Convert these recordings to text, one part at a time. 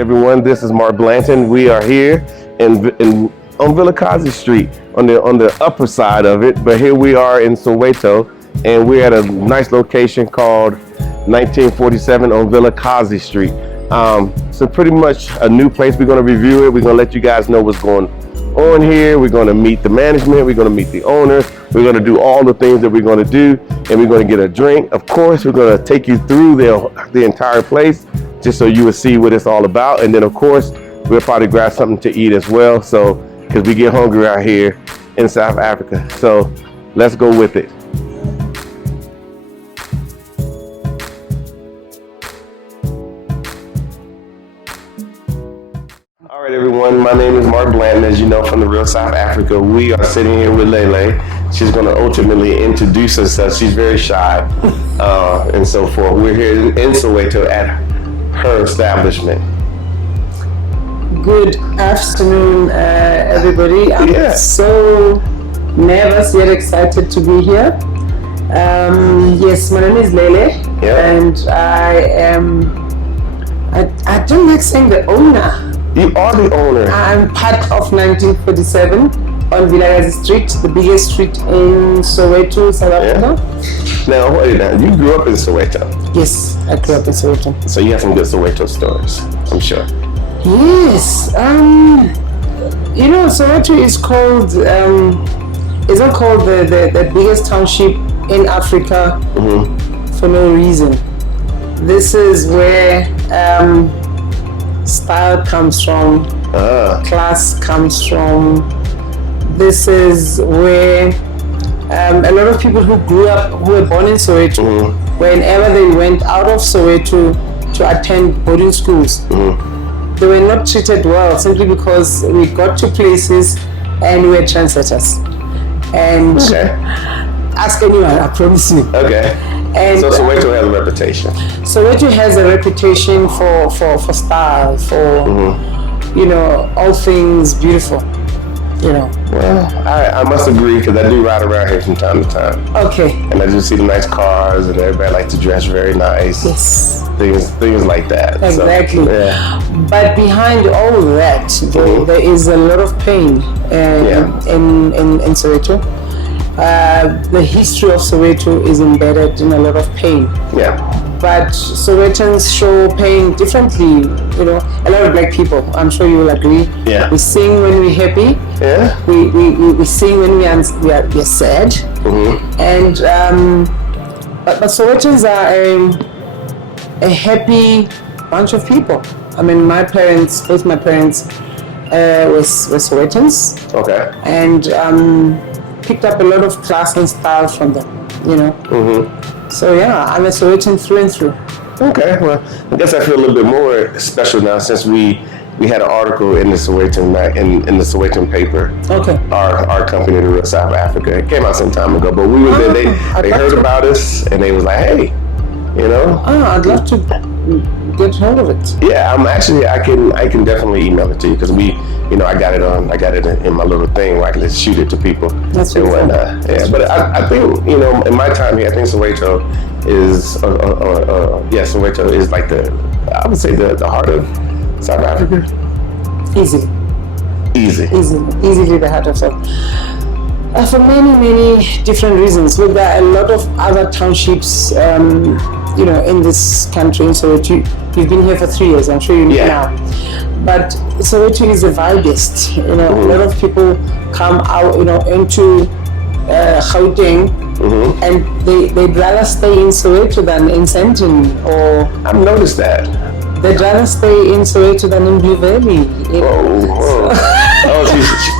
everyone. This is Mark Blanton. We are here on Vilakazi Street on the upper side of it, but here we are in Soweto, and we're at a nice location called 1947 on Vilakazi Street. So pretty much a new place. We're going to review it. We're going to let you guys know what's going on here. We're going to meet the management. We're going to meet the owners. We're going to do all the things that we're going to do, and we're going to get a drink. Of course, we're going to take you through the entire place, just so you will see what it's all about. And then, of course, we'll probably grab something to eat as well. So, because we get hungry out here in South Africa. So, let's go with it. All right, everyone. My name is Mark Blanton. As you know from the real South Africa, we are sitting here with Lele. She's going to ultimately introduce herself. She's very shy and so forth. We're here in Soweto at her establishment. Good afternoon, everybody. I'm so nervous yet excited to be here. Yes, my name is Lele, and I don't like saying the owner. You are the owner. I'm part of 1947 on Vilakazi Street, the biggest street in Soweto, South Africa. Now, wait now. You grew up in Soweto. Yes, I grew up in Soweto. So you have some good Soweto stories, I'm sure. Yes. You know, Soweto is called, it's not called the biggest township in Africa for no reason. This is where style comes from, class comes from. This is where a lot of people who grew up, who were born in Soweto, whenever they went out of Soweto to attend boarding schools, they were not treated well simply because we got to places and we were trendsetters. And ask anyone, I promise you. Okay. And so Soweto has a reputation. Soweto has a reputation for style, for you know, all things beautiful. You know. Well, I must agree, because I do ride around here from time to time. Okay. And I just see the nice cars, and everybody likes to dress very nice. Yes. Things like that. Exactly. So, but behind all that, there is a lot of pain in Soweto. The history of Soweto is embedded in a lot of pain. But Sowetans show pain differently. You know, a lot of black people, I'm sure you will agree. We sing when we're happy. We sing when we are sad. And but Sowetans are a happy bunch of people. I mean, both my parents were Sowetans. And picked up a lot of class and style from them, you know. So yeah, I'm a Sowetan through and through. Okay, well, I guess I feel a little bit more special now, since we had an article in the Sowetan in the Sowetan paper. Our company, the Real South Africa. It came out some time ago, but we were there. They heard about us, and they was like, hey, you know. I'd love to get hold of it. Yeah, I can definitely email it to you, because I got it in my little thing where I can just shoot it to people. That's and whatnot. But I think, you know, in my time here, I think Soweto is Soweto is like I would say the heart of South Africa. Easily the heart of South. For many different reasons. Look, there are a lot of other townships, you know, in this country. In Soweto, you've been here for 3 years. I'm sure you know now. But Soweto is the vibest. You know, a lot of people come out, you know, into Gauteng, and they'd rather stay in Soweto than in Sandton. Or I've noticed that. They'd rather stay in Soweto than in Blue Valley.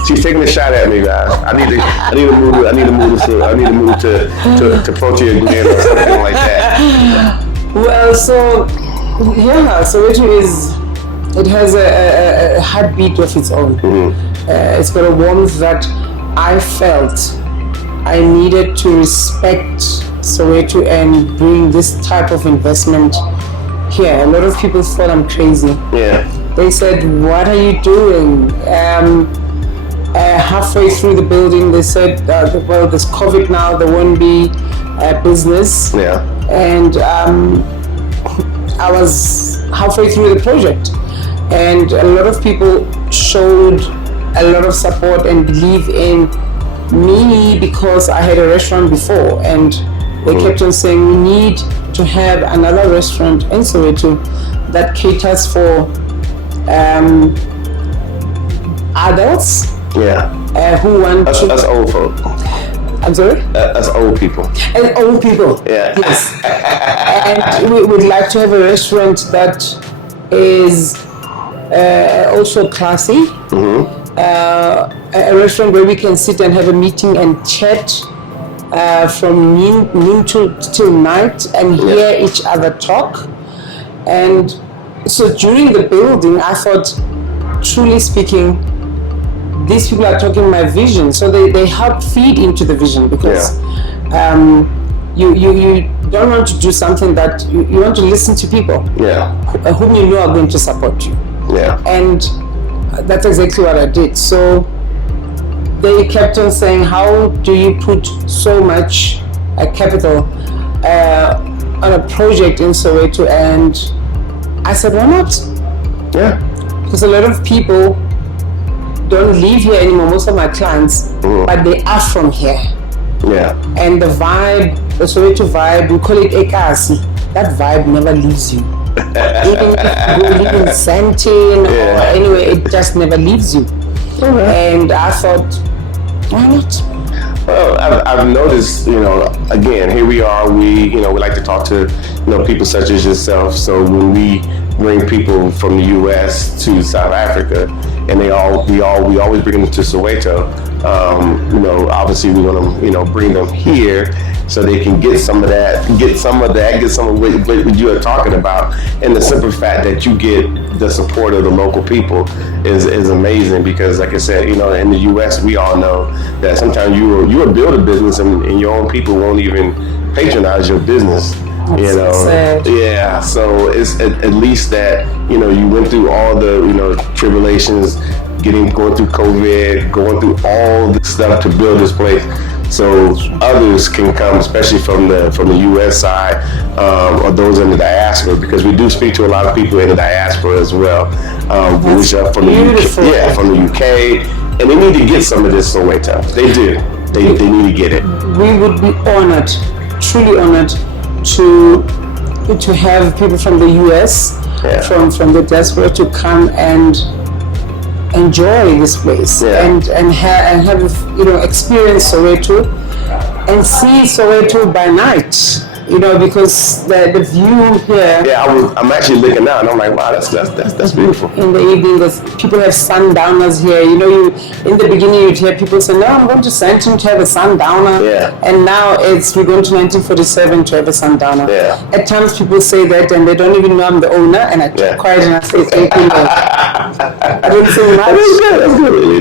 She's taking a shot at me, guys. I need to move to Protea Glen or something like that. Well, so Soweto it has a heartbeat of its own. It's got a warmth that I felt I needed to respect Soweto and bring this type of investment here. A lot of people thought I'm crazy. They said, what are you doing? Halfway through the building, they said, well, there's COVID now, there won't be business. And I was halfway through the project. and a lot of people showed a lot of support and belief in me because I had a restaurant before, and they kept on saying we need to have another restaurant in Soweto that caters for adults who want to. That's old folk. I'm sorry? That's old people. And old people. Yeah. Yes. And we would like to have a restaurant that is also classy. A restaurant where we can sit and have a meeting and chat from noon till night and hear each other talk. And so during the building, I thought, truly speaking, these people are talking my vision. So they help feed into the vision, because you don't want to do something that you want to listen to people whom you know are going to support you. And that's exactly what I did. So they kept on saying, how do you put so much capital on a project in Soweto? And I said, why not? Because a lot of people don't live here anymore, most of my clients, but they are from here. And the vibe, the Soweto vibe, we call it Ekasi. That vibe never leaves you. Even if you go live in Santin or anywhere, it just never leaves you. And I thought, why not? Well, I've noticed, again, here we are. We like to talk to, people such as yourself. So when we bring people from the U.S. to South Africa, and we always bring them to Soweto. Obviously we want to, bring them here so they can get some of what you are talking about. And the simple fact that you get the support of the local people is amazing, because, like I said, in the U.S. we all know that sometimes you will build a business and your own people won't even patronize your business. Sad. So it's at least that you went through all the tribulations, going through COVID, going through all the stuff to build this place, so others can come, especially from the U.S. side, or those in the diaspora, because we do speak to a lot of people in the diaspora as well, which are from the UK, and they need to get some of this Soweto. They do. They need to get it. We would be honored, truly honored, to have people from the US, from the diaspora, to come and enjoy this place and have experience Soweto and see Soweto by night. Because the view here. I'm actually looking out, and I'm like, wow, that's beautiful. In the evening, people have sundowners here. In the beginning, you'd hear people say, no, I'm going to Santon to have a sundowner. And now we're going to 1947 to have a sundowner. At times, people say that, and they don't even know I'm the owner, and I keep quiet and I say, thank you, Lord. I don't say much.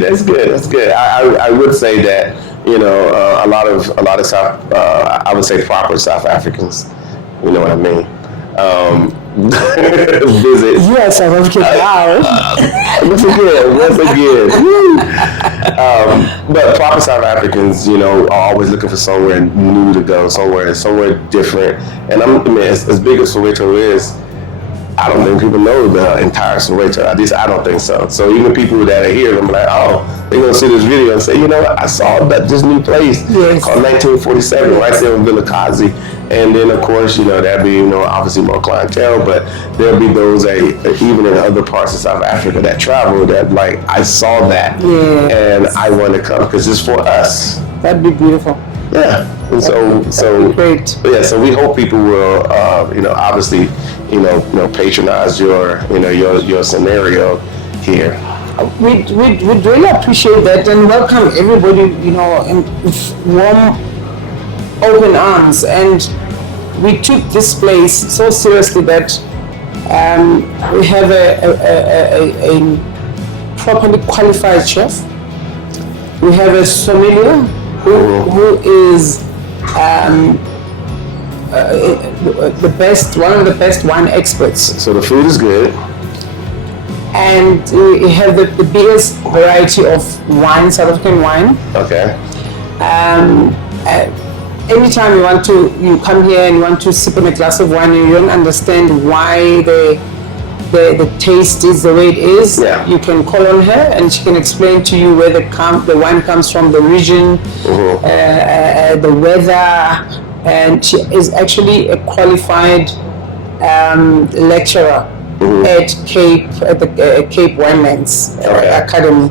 That's good. I would say that. A lot of South, I would say proper South Africans, you know what I mean, visit. Yes, South African. Once again. But proper South Africans, are always looking for somewhere new to go, somewhere different. And as big as Soweto is, I don't think people know the entire Soweto. At least I don't think so. So even people that are here, I'm like, they're gonna see this video and say, I saw this new place called 1947 right there in Vilakazi. And then of course, that'd be, obviously more clientele, but there'll be those even in other parts of South Africa that travel that like, I saw that and I want to come because it's for us. That'd be beautiful. And so great. So we hope people will, obviously, patronize your scenario here. We'd really appreciate that and welcome everybody, in warm, open arms. And we took this place so seriously that we have a properly qualified chef. We have a sommelier who is the best, one of the best wine experts. So the food is good. And we have the biggest variety of wine, South African wine. Okay. Anytime you come here and you want to sip on a glass of wine and you don't understand why the the taste is the way it is, Yeah. you can call on her and she can explain to you where the wine comes from, the region, the weather, and she is actually a qualified lecturer at the Cape Winelands Academy.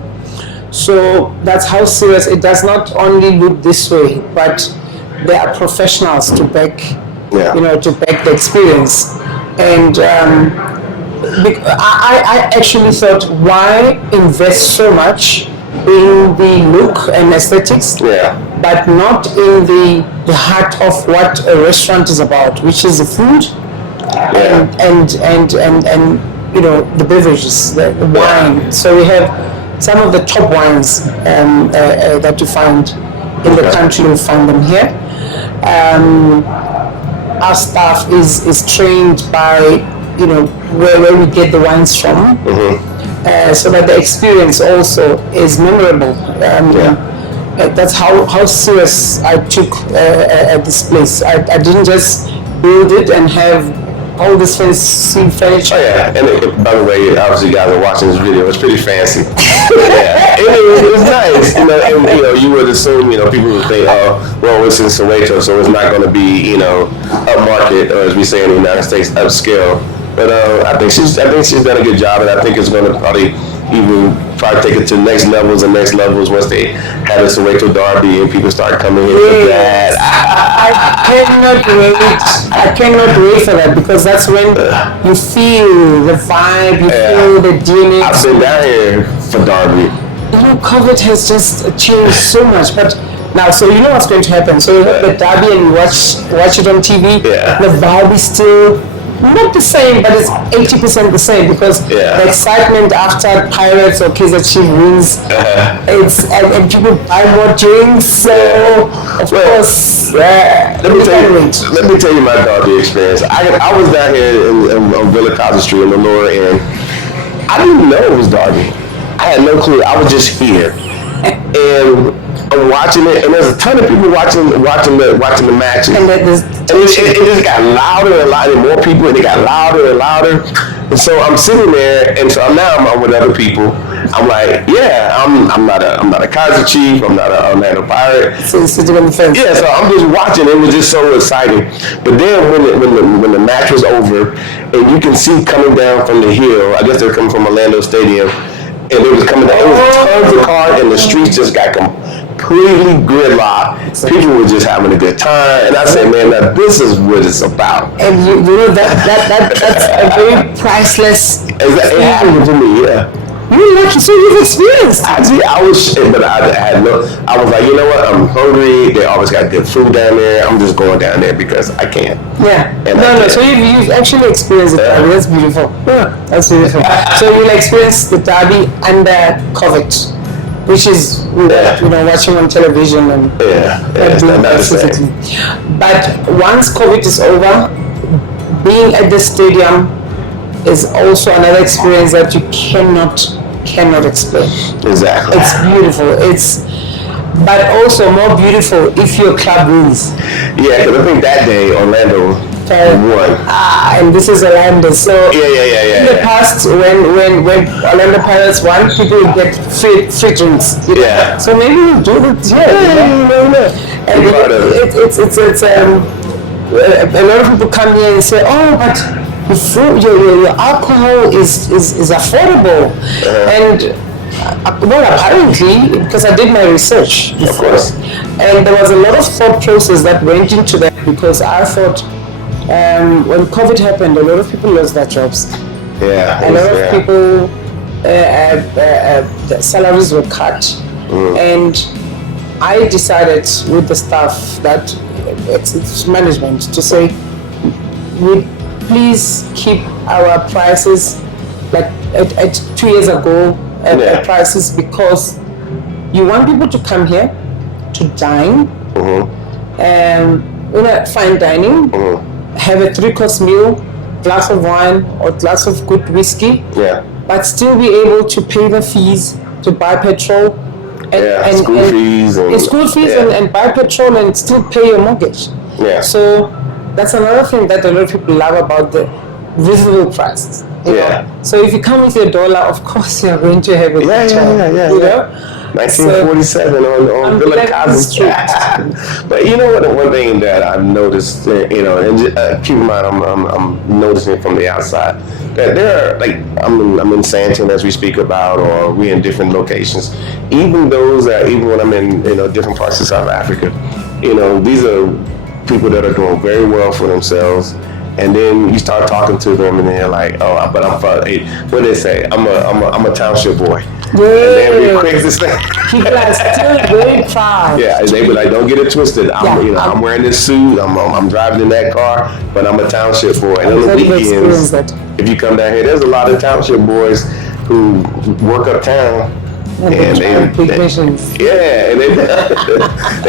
So that's how serious. It does not only look this way, but there are professionals to back, to back the experience. And I actually thought, why invest so much in the look and aesthetics, but not in the heart of what a restaurant is about, which is the food and the beverages, the wine. So we have some of the top wines that you find in the country. You'll find them here. Our staff is trained by where we get the wines from, so that the experience also is memorable. That's how serious I took this place. I didn't just build it and have all this fancy furniture. Oh yeah, and by the way, obviously you guys are watching this video, it's pretty fancy. It was nice, and you would assume, people would think, oh, well, it's in Soweto, so it's not going to be, upmarket, or as we say in the United States, upscale. But I think she's done a good job, and I think it's going to probably take it to next levels once they have a Soweto Derby and people start coming in for that. I cannot wait for that, because that's when you feel the vibe, you feel the DNA. I've been down here for Derby. COVID has just changed so much, but now, so you know what's going to happen. So you have the Derby and you watch it on TV. The vibe is still not the same, but it's 80% the same, because the excitement after Pirates or Kaizer Chiefs wins, and people buy more drinks. So of course, let me tell you my Derby experience. I was down here on Villa Cousin Street in the lower end. I didn't even know it was Derby. I had no clue. I was just here, and I'm watching it, and there's a ton of people watching the matches. And it just got louder and louder, more people, and it got louder and louder. And so I'm sitting there, and so now I'm with other people. I'm like, I'm not a Kaizer Chief, I'm not a Orlando Pirate. So you're sitting on the fence. Yeah, so I'm just watching. It was just so exciting. But then when the match was over, and you can see coming down from the hill, I guess they're coming from Orlando Stadium, and they was coming down. It was tons of cars, and the streets just got completely gridlocked. People were just having a good time, and I said, man, now this is what it's about. And you know that's a very priceless. It happened to me, You're lucky, so you've experienced. I was like, you know what? I'm hungry. They always got good food down there. I'm just going down there because I can. No. So you've actually experienced the Derby. That's beautiful. That's beautiful. So you'll experience the Derby under COVID, which is watching on television and doing that physically. But once COVID is over, being at the stadium is also another experience that you cannot explain. Exactly. It's beautiful. But also more beautiful if your club wins. Yeah, because I think that day Orlando won. And this is Orlando. So in the past, when Orlando Pirates won, people would get free drinks. So maybe we'll do it here. And it's a lot of people come here and say, oh, but your alcohol is affordable. And apparently, because I did my research, of course, and there was a lot of thought process that went into that, because I thought when COVID happened, a lot of people lost their jobs. A lot of people, their salaries were cut, and I decided with the staff that it's management to say, we please keep our prices like at 2 years ago prices, because you want people to come here to dine, fine dining, have a 3-course meal, glass of wine or glass of good whiskey, but still be able to pay the fees to buy petrol and school fees and buy petrol and still pay your mortgage. So that's another thing that a lot of people love about the reasonable prices. You know? So if you come with your dollar, of course you're going to have a good time. You know? 1947 on Villa Street. But you know what? One thing that I've noticed, you know, and keep in mind, I'm noticing from the outside that there are, like, I'm in Santon as we speak about, or we in different locations. Even those that, even when I'm in, you know, different parts of South Africa, you know, these are people that are doing very well for themselves. And then you start talking to them, and they're like, "Oh, but I'm from." What do they say? I'm a township boy. Yeah. And they're the quickest thing. People are still very proud. Yeah, they be like, "Don't get it twisted. I'm wearing this suit. I'm driving in that car, but I'm a township boy." And on the weekends, if you come down here, there's a lot of township boys who work uptown. And they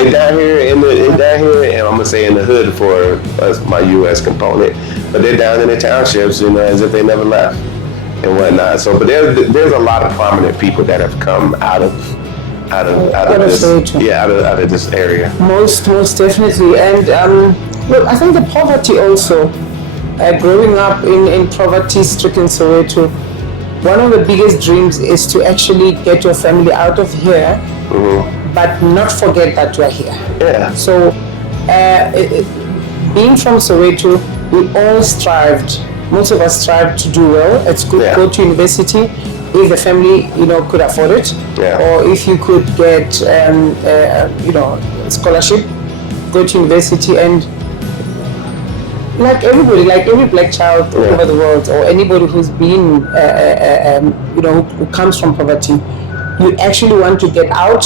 down here and I'm gonna say in the hood for us, my U.S. component, but they're down in the townships, you know, as if they never left and whatnot. So, but there's a lot of prominent people that have come out of this area. Most definitely, and look, I think the poverty also, growing up in poverty-stricken Soweto. One of the biggest dreams is to actually get your family out of here, but not forget that you are here. Yeah. So, being from Soweto, we all strived. Most of us strived to do well at school, go to university, if the family, you know, could afford it, or if you could get, you know, scholarship, go to university, and like everybody, like every black child all over the world, or anybody who's been, you know, who comes from poverty, you actually want to get out,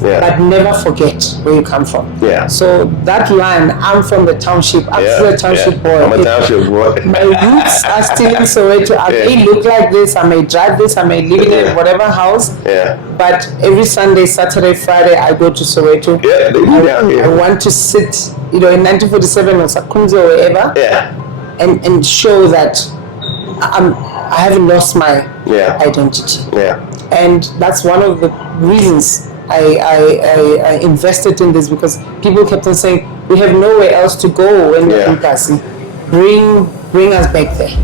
but never forget where you come from. Yeah. So that line, I'm from the township, I'm still a township boy. I'm a township boy. My roots are still in Soweto. I may look like this, I may drive this, I may live in whatever house. Yeah. But every Sunday, Saturday, Friday, I go to Soweto. Yeah, they be down here. I want to sit, you know, in 1947 or Sakunzi or wherever, and show that I haven't lost my identity. Yeah. And that's one of the reasons I invested in this, because people kept on saying, we have nowhere else to go when we're in Kasi. Bring us back there.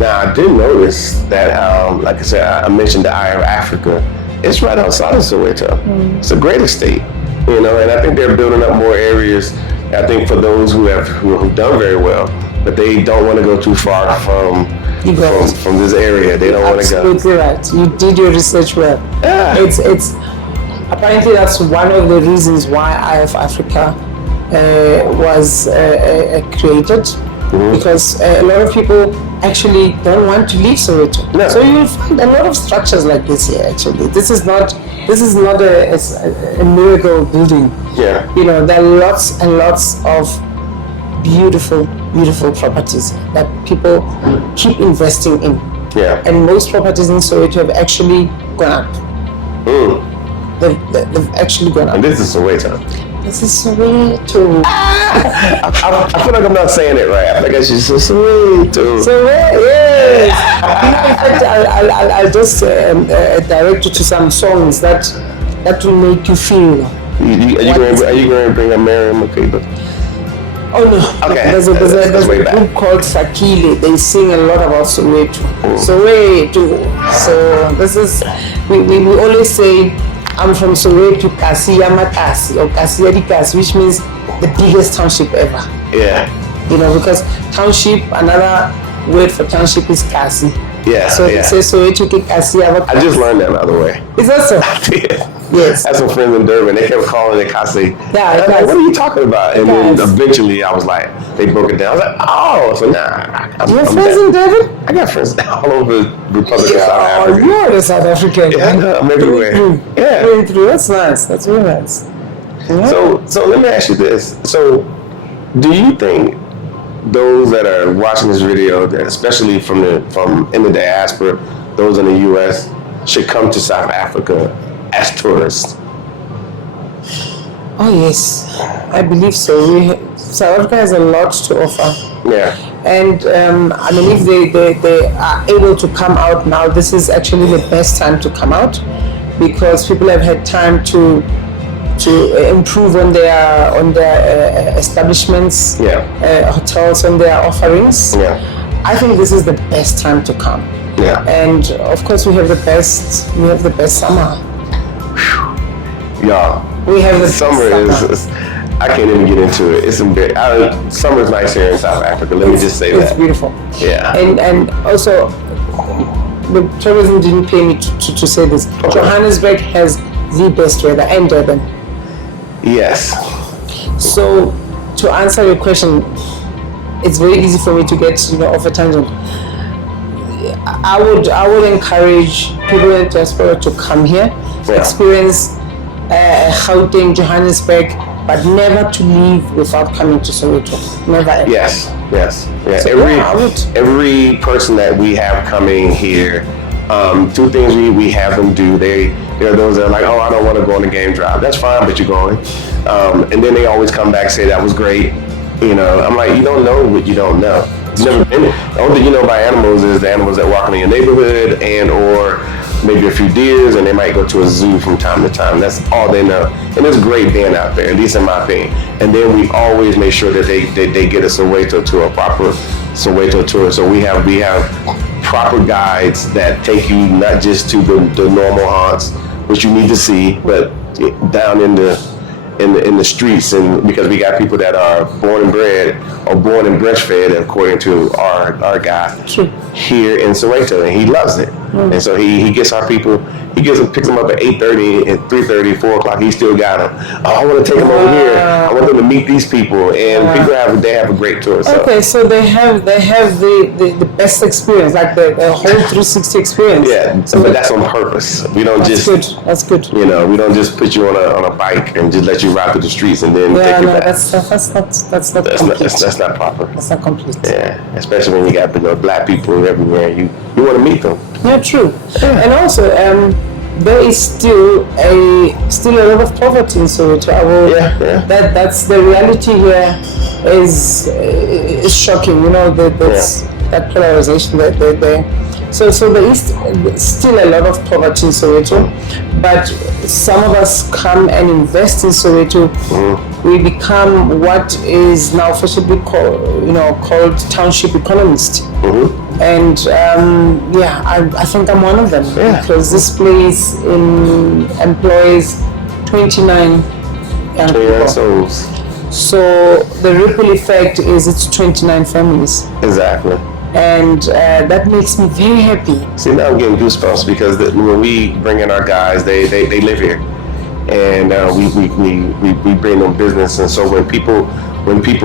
Now, I did notice that, like I said, I mentioned the Eye of Africa. It's right outside of Soweto. It's a great estate, you know, and I think they're building up more areas. I think for those who have done very well, but they don't want to go too far from this area. They don't want to go. Absolutely right. You did your research well. Yeah. It's apparently that's one of the reasons why Eye of Africa was created, because a lot of people actually don't want to leave Soweto. No. So you'll find a lot of structures like this here. Actually, this is not a miracle building. Yeah. You know, there are lots and lots of beautiful properties that people keep investing in. Yeah. And most properties in Soweto have actually gone up. They've actually gone up. And this is Soweto. This is Soweto. I feel like I'm not saying it right. I think I should say Soweto. Soweto, yes. In fact, I'll just direct you to some songs that will make you feel. Are you going to bring a Miriam Makeba? Oh no. Okay. There's a group called Sakile. They sing a lot about Soweto. Soweto. So this is, we always say, I'm from Soweto, Kasi Yamatasi, or Kasi Yadikasi, which means the biggest township ever. Yeah. You know, because township, another word for township is Kasi. Yeah. So it says Soweto Kasi Yamatasi. I just learned that, by the way. Is that so? Yes. I had some friends in Durban. They kept calling it Kasi. Yeah. Like, what are you talking about? And then eventually I was like, they broke it down. I was like, oh, so now you have friends in Durban? I got friends all over the Republic of South Africa. Oh, you're a South African. Yeah, I'm everywhere. Yeah. That's nice. That's really nice. Yeah. So let me ask you this. So do you think those that are watching this video, especially from in the diaspora, those in the U.S., should come to South Africa as tourists? Oh yes, I believe so. South Africa has a lot to offer. Yeah. And I mean, if they are able to come out now, this is actually the best time to come out, because people have had time to improve on their establishments, hotels, on their offerings. Yeah. I think this is the best time to come. Yeah. And of course, we have the best summer. Y'all, We have the summer is, I can't even get into it. It's summer's nice here in South Africa. Let me just say that. It's beautiful. Yeah. And also, the tourism didn't pay me to say this. Okay. Johannesburg has the best weather, and Durban. Yes. So, to answer your question, it's very easy for me to get off a tangent. I would encourage people in Diaspora to come here, experience Gauteng, Johannesburg, but never to leave without coming to Soweto. Never ever. Yes. Yeah. So, every person that we have coming here, two things we have them do. There are those that are like, oh, I don't want to go on a game drive. That's fine, but you're going. And then they always come back and say that was great. I'm like, you don't know what you don't know. You've never been there. The only thing you know about animals is the animals that walk in your neighborhood or maybe a few deers, and they might go to a zoo from time to time. That's all they know. And it's great being out there, at least in my opinion. And then we always make sure that they get a Soweto tour, a proper Soweto tour. So we have proper guides that take you not just to the normal haunts, which you need to see, but down in the streets, and because we got people that are born and bred or born and breastfed, according to our guy here in Soweto, and he loves it. And so he gets our people, picks them up at 8:30 and 3:30, 4 o'clock. He still got them. Oh, I want to take them over here. I want them to meet these people, and people have a great tour. So. Okay, so they have the best experience, like the whole 360 experience. Yeah, so, but that's on purpose. We don't that's good. That's good. We don't just put you on a bike and just let you ride through the streets and then take you back. That's not complete. That's not proper. That's not complete. Yeah, especially when you got black people everywhere. You want to meet them. Yeah, true. Yeah. And also, there is still a lot of poverty in Soweto. That's the reality here. Is shocking. That polarization there. So there is still a lot of poverty in Soweto, but some of us come and invest in Soweto. We become what is now officially called township economist. And I think I'm one of them because this place employs 29 young people. Souls. So the ripple effect is it's 29 families. Exactly. And that makes me very happy. See, now I'm getting goosebumps because when we bring in our guys, they live here, and we bring them business. And so when people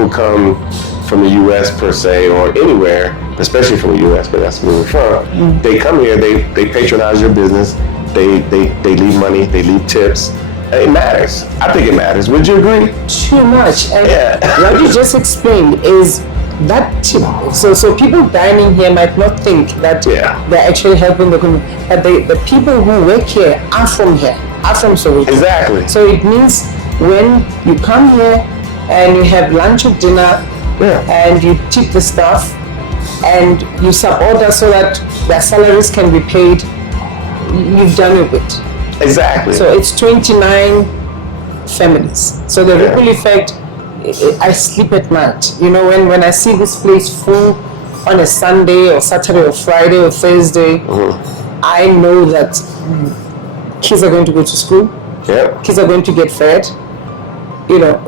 come from the U.S. per se or anywhere, especially from the U.S. because that's where we're from, they come here, they patronize your business, they leave money, they leave tips. It matters. I think it matters. Would you agree? Too much. And what you just explained is that tip. So people dining here might not think that they're actually helping the community, but the people who work here are from Soweto. Exactly. So it means when you come here and you have lunch or dinner and you tip the staff and you sub-order so that their salaries can be paid, you've done your bit. Exactly. So it's 29 families. So the ripple effect, I sleep at night. When I see this place full on a Sunday or Saturday or Friday or Thursday, I know that kids are going to go to school. Kids are going to get fed.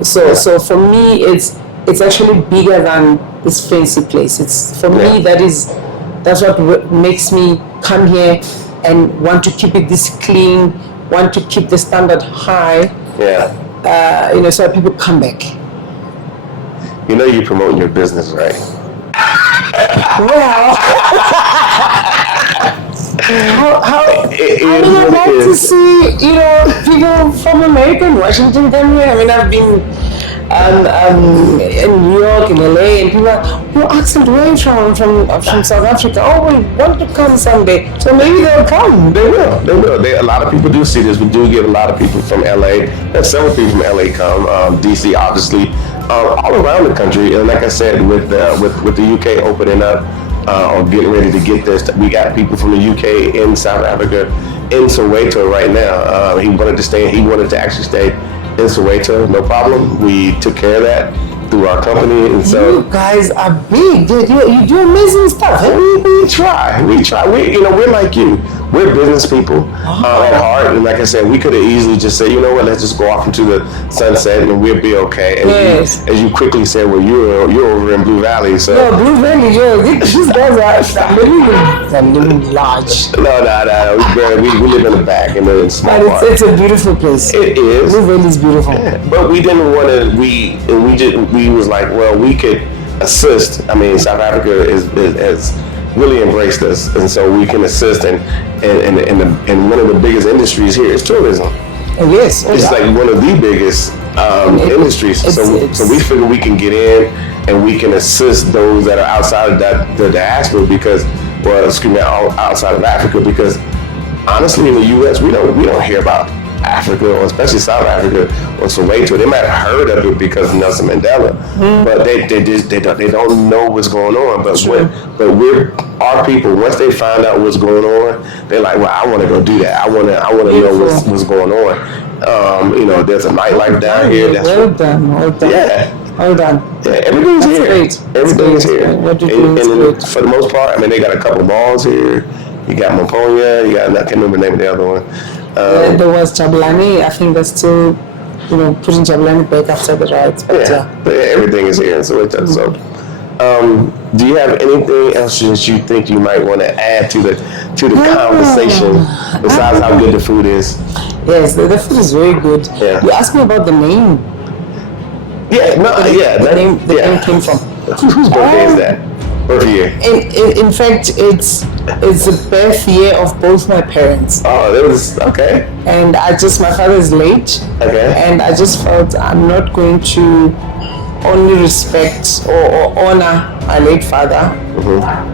So for me, it's actually bigger than this fancy place. It's for me that's what makes me come here and want to keep it this clean, want to keep the standard high. So that people come back. You're promoting your business, right? Well, I'd like to see, people from America and Washington come here. I've been in New York, in Lele, and people are accent way from South Africa. Oh, we want to come someday. So maybe they'll come. They will. A lot of people do see this. We do get a lot of people from LA. There's several people from LA come. DC, obviously. All around the country, and like I said, with the UK opening up or getting ready to get this, we got people from the UK in South Africa, in Soweto right now. He wanted to actually stay in Soweto, no problem. We took care of that, through our company, and so you guys are big, dude. You do amazing stuff. we try. We're like you. We're business people at heart, and like I said, we could have easily just said, you know what, let's just go off into the sunset and we'll be okay. And Yes. as you quickly said, well, you're over in Blue Valley, so Yo, Blue Valley, these guys are living large. no, we live in the back in the small But part. it's a beautiful place. It is. Blue Valley is beautiful. But we didn't want to. We was like, well, we could assist. I mean, South Africa has really embraced us, and so we can assist. And one of the biggest industries here is tourism. Yes, It's like one of the biggest industries. So we figure we can get in and we can assist those that are outside of the diaspora outside of Africa, because honestly, in the U.S. we don't hear about Africa, or especially South Africa or Soweto. They might have heard of it because of Nelson Mandela, but they don't know what's going on. But we're our people. Once they find out what's going on, they're like, well, I want to go do that. I want to know what's going on. There's a nightlife down here. Well done. Yeah. Well done. Yeah, everything's here. Great. Everything's here. What you're doing is great. For the most part, I mean, they got a couple malls here. You got Mamponya. I can't remember the name of the other one. There was Jabulani. I think they're still, putting Jabulani back after the riots. But everything is here in Soweto. So, do you have anything else that you think you might want to add to the conversation besides how good the food is? Yes, the food is very good. Yeah. You asked me about the name. The name came from. Whose birthday is that? Birth year? In fact, it's the birth year of both my parents. Oh, that was okay. And my father is late. Okay. And I just felt I'm not going to only respect or honor my late father,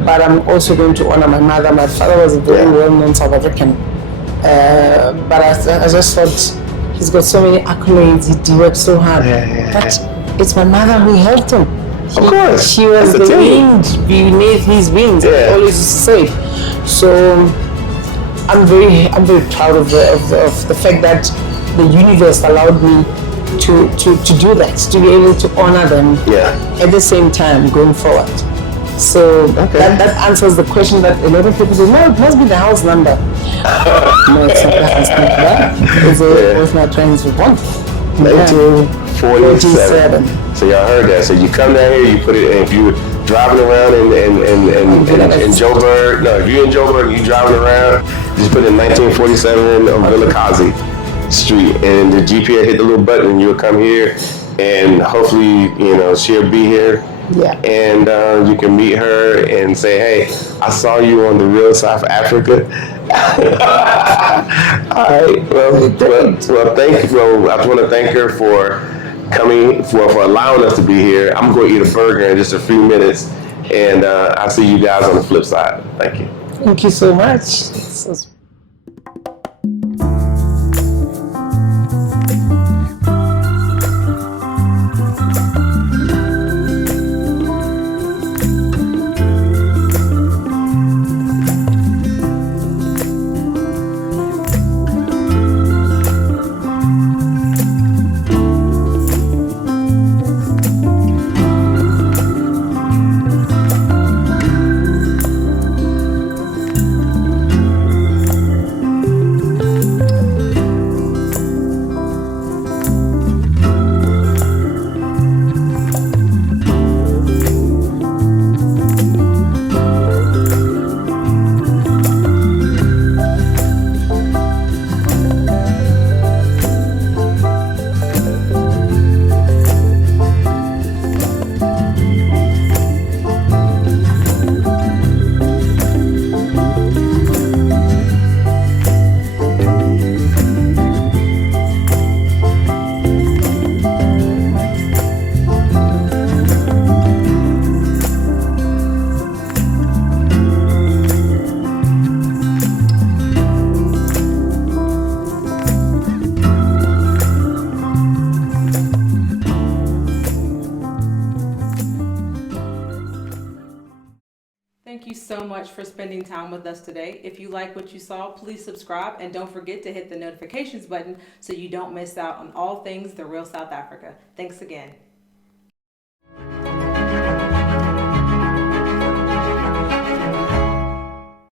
but I'm also going to honor my mother. My father was a very well-known South African, but I just thought, he's got so many accolades, he worked so hard. But it's my mother who helped him. Of course. She was the wind beneath his wings, I always used to say. So I'm very proud of the fact that the universe allowed me to do that, to be able to honor them at the same time going forward. So that answers the question that a lot of people say, no, it must be the house number. No, it's not the house number. It's both my parents were born. 1947. So y'all heard that. So you come down here, you put it, and if you're driving around in Joburg, if you're in Joburg and you're driving around, just put in 1947 on Vilakazi Street, and the GPS hit the little button, and you'll come here, and hopefully, she'll be here. Yeah. And you can meet her and say, hey, I saw you on the Real South Africa. All right. Well, thank you. Well, I just want to thank her for coming, for allowing us to be here. I'm going to eat a burger in just a few minutes, and I'll see you guys on the flip side. Thank you. Thank you so much. Thank you so much for spending time with us today. If you like what you saw, please subscribe and don't forget to hit the notifications button so you don't miss out on all things The Real South Africa. Thanks again.